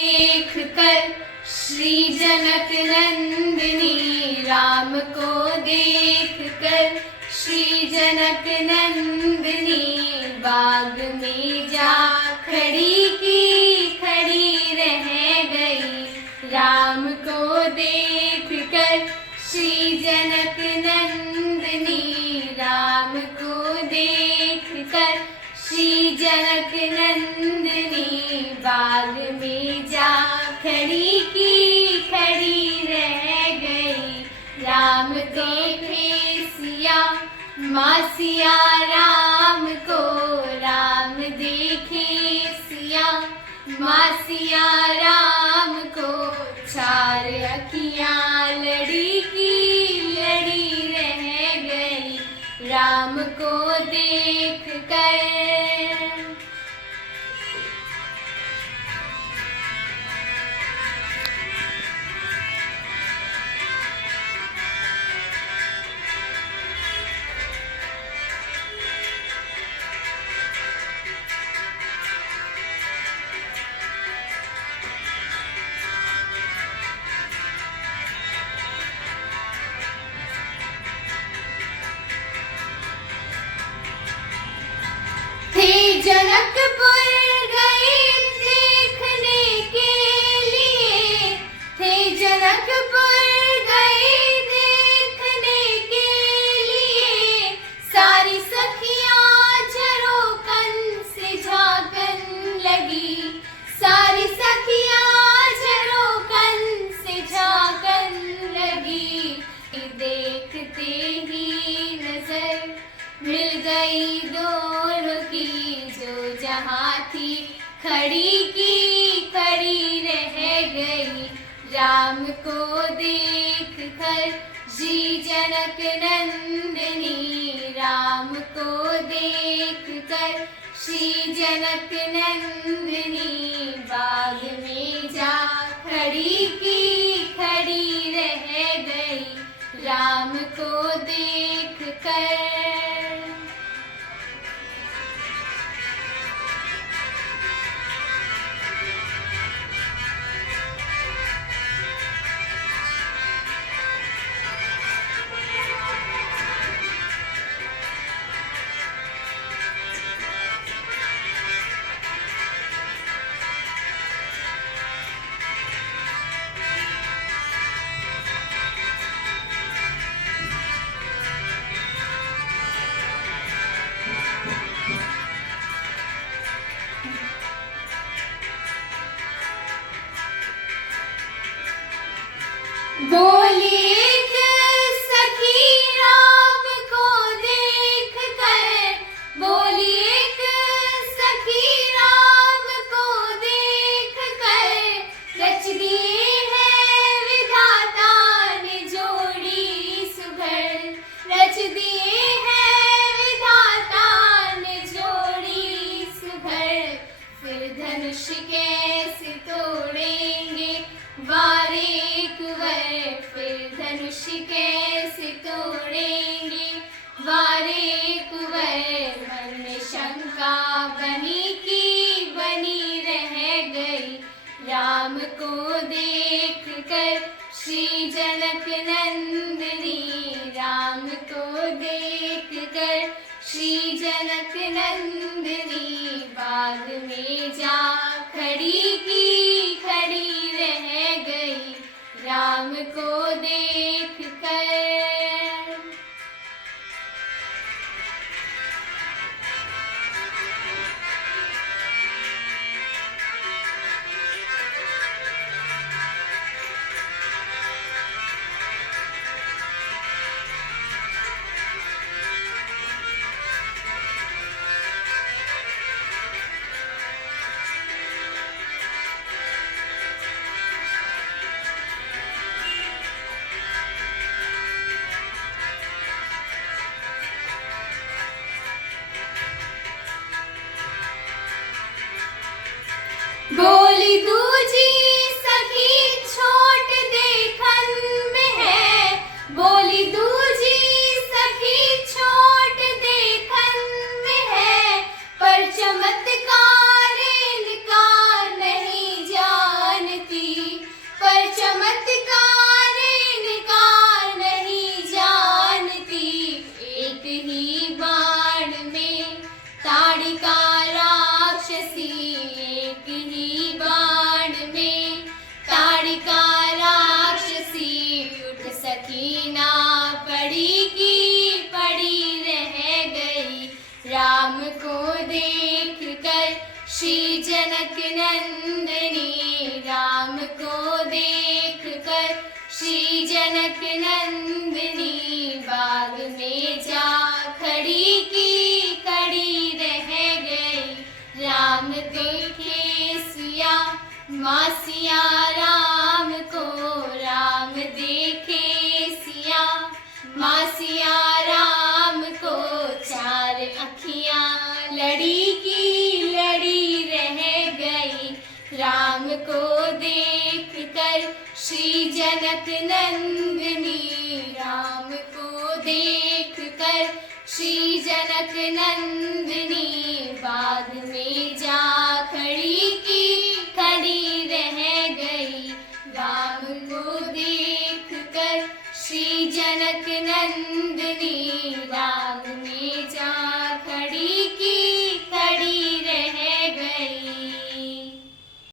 देख कर श्री जनक नंदिनी, राम को देख कर श्री जनक नंदिनी, बाग में जा खड़ी की खड़ी रह गई। राम को देख कर श्री जनक नंदिनी, राम को देख कर श्री जनक नंदिनी, बाग में जा खड़ी की खड़ी रह गई। राम देखे सिया माँ सिया राम को, राम देखे सिया माँ सिया राम को, चार अखियाँ लड़ी की लड़ी रह गई। राम को देख कर जनकपुर गए देखने के लिए, थे जनकपुर गए देखने के लिए, सारी सखियां झरोकन से झांकन लगी, सारी सखियां झरोकन से झांकन लगी। देखते ही नजर मिल गई दोनों की, जो जहाँ थी खड़ी की खड़ी रह गई। राम को देख कर श्री जनक नंदिनी, राम को देख कर श्री जनक नंदिनी, बाग में जा खड़ी की खड़ी रह गई। राम को देख कर बोली एक सखी राम को देख कर, बोली एक सखी राम को देख कर, रच दिए है विधाता ने जोड़ी सुघड़, रच दिए है विधाता ने जोड़ी सुघड़। फिर धनुष कैसे तोड़ेंगे वार एक वर, फिर धनुष कैसे तोड़ेंगे वार एक वर। मन में शंका बनी की बनी रह गई। राम को देख कर श्री जनक नंदिनी, राम को देख कर श्री जनक नंदिनी, बाग में जा खड़ी की खड़ी रह गई। राम को देख कर बोली दूजी सखी छोट देखन में है, बोली दूजी सखी छोट देखन में है, पर चमत्कार इनका नहीं जान नंदिनी बाग में जा खड़ी की कड़ी रह गई। राम देखे सिया माँ सिया राम को, राम देखे सिया माँ सिया राम को। चार अखियाँ लड़ी की लड़ी रह गई। राम को देख कर श्री जनक नंदिनी, राम को देख कर श्री जनक नंदिनी बाग में जा